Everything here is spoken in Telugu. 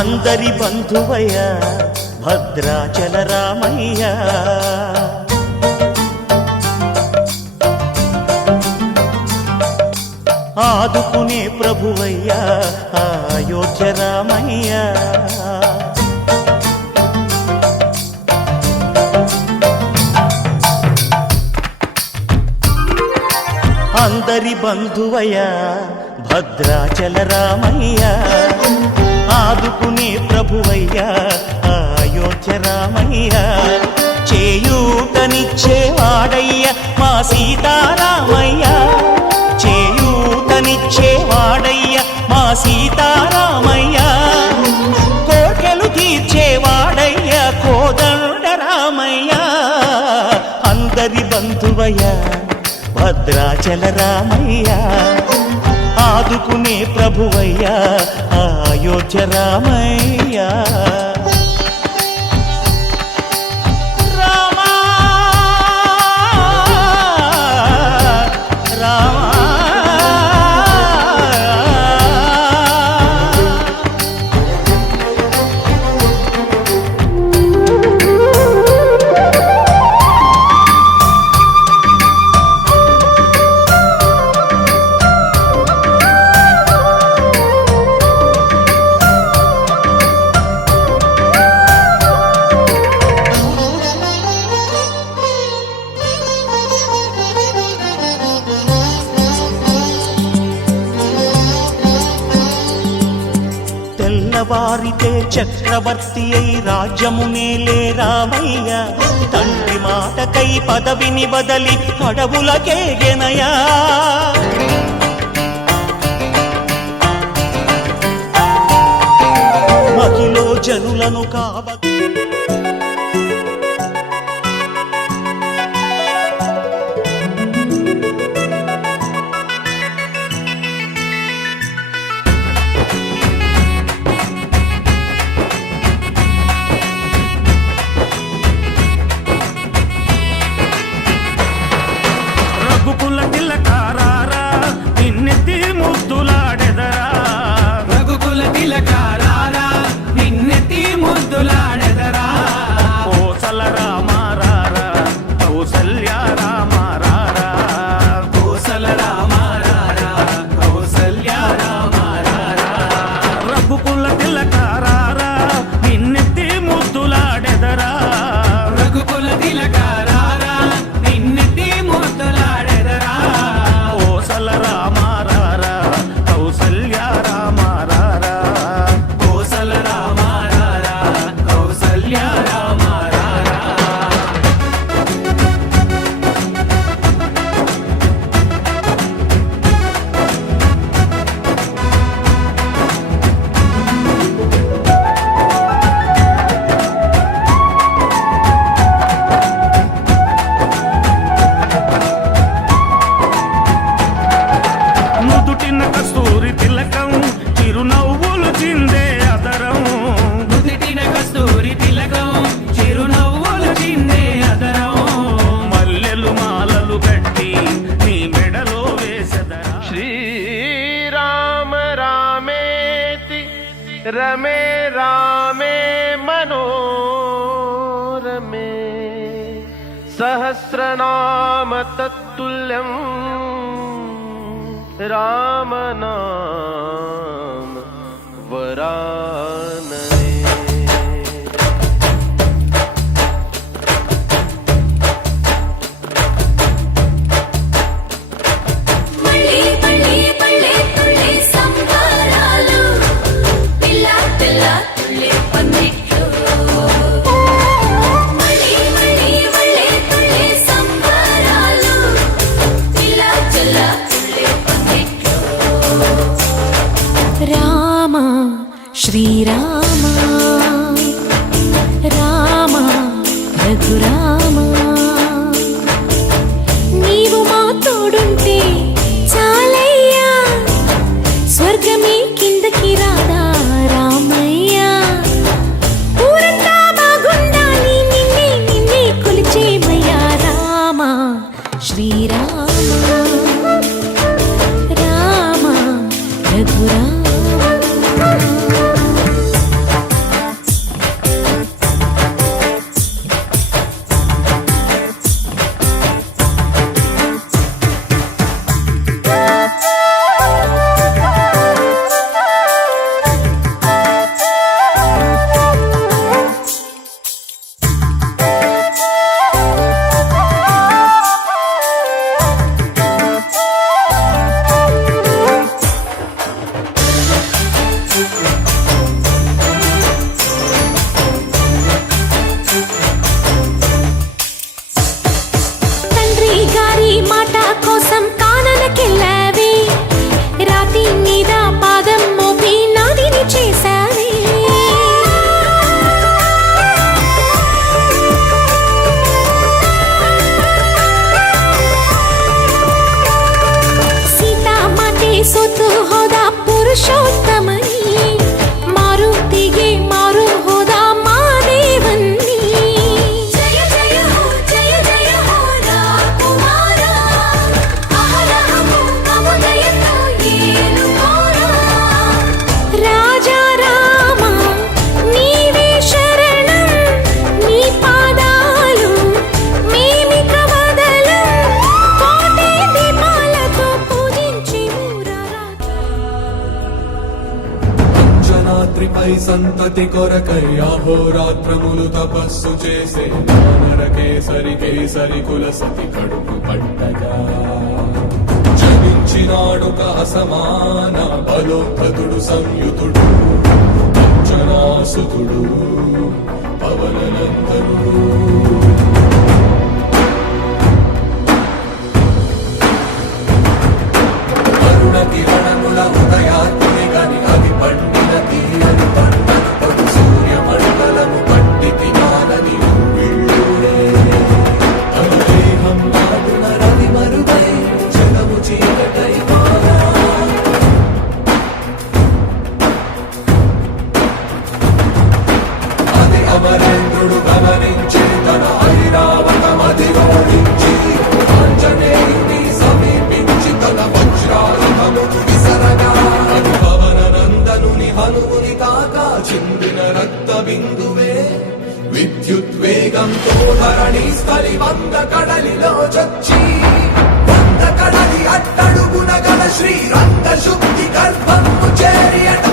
అందరి బంధువయ్య భద్రాచల రామయ్య, ఆదుకునే ప్రభువయ్య అయోధ్య రామయ్య. అందరి బంధువయ్య భద్రాచల రామయ్య, ఆదుకునే ప్రభువయ్య అయోధ్య రామయ్య. చేయూతనిచ్చేవాడయ్య మా సీతారామయ్య, చేయూతనిచ్చేవాడయ్య మా సీతారామయ్య. కోర్కెలు తీర్చేవాడయ్య కోదండ రామయ్య. అందరి బంధువయ్య భద్రాచల రామయ్య, ఆదుకునే ప్రభువయ్య అయోధ్య రామయ్య. తెల్లవారితే చక్రవర్తి అయి రాజ్యమునేలే రామయ్య, తండ్రి మాటకై పదవిని వదలి అడవులకేగెనయా. మహిలో జనులను కాబ रमे रामे मनोरमे सहस्रनाम तत्तुल्यं रामनाम वरानने। श्रीराम राम रघुराम नीवु मा तोडुंटे चालయ్యా స్వర్గమే కిందకి రాదా రామయ్యా ఊరంతా బాగుండాలి నిన్నే నిన్నే కొలిచేమయ్యా రామ శ్రీరామ రామ రఘురామ సంతతి కొరకై అహోరాత్రములు తపస్సు చేసే వానర కేసరి కేసరి కుల సతి కడుపు పట్టగా జనించినాడు సమాన బలోద్ధతుడు సంయుతుడు అంజనాసుతుడు పవననందనుడు కిరణముల ఉదయాత్మి గని అది పండిన తీరని పంటను పడు సూర్య మండలము పట్టి తినాలని వీళ్ళుడే తన దేహం నాటున రవి మరుగై జగము చీకటై మారా అది అమరేంద్రుడు గమనించి తన ఐరావతమది ఓడించి ఆంజనేయుని సమీపించి తన వజ్రాయుధమును విసరగా అది పవననందనుని హనుముని తాకా చిందిన రక్త బిందువే విద్యుద్వేగంతో ధరణి స్థలి వంద కడలిలో చొచ్చి వంద కడలి అట్టడుగున గల శ్రీరంగ శుద్ధి గర్భము చేరియట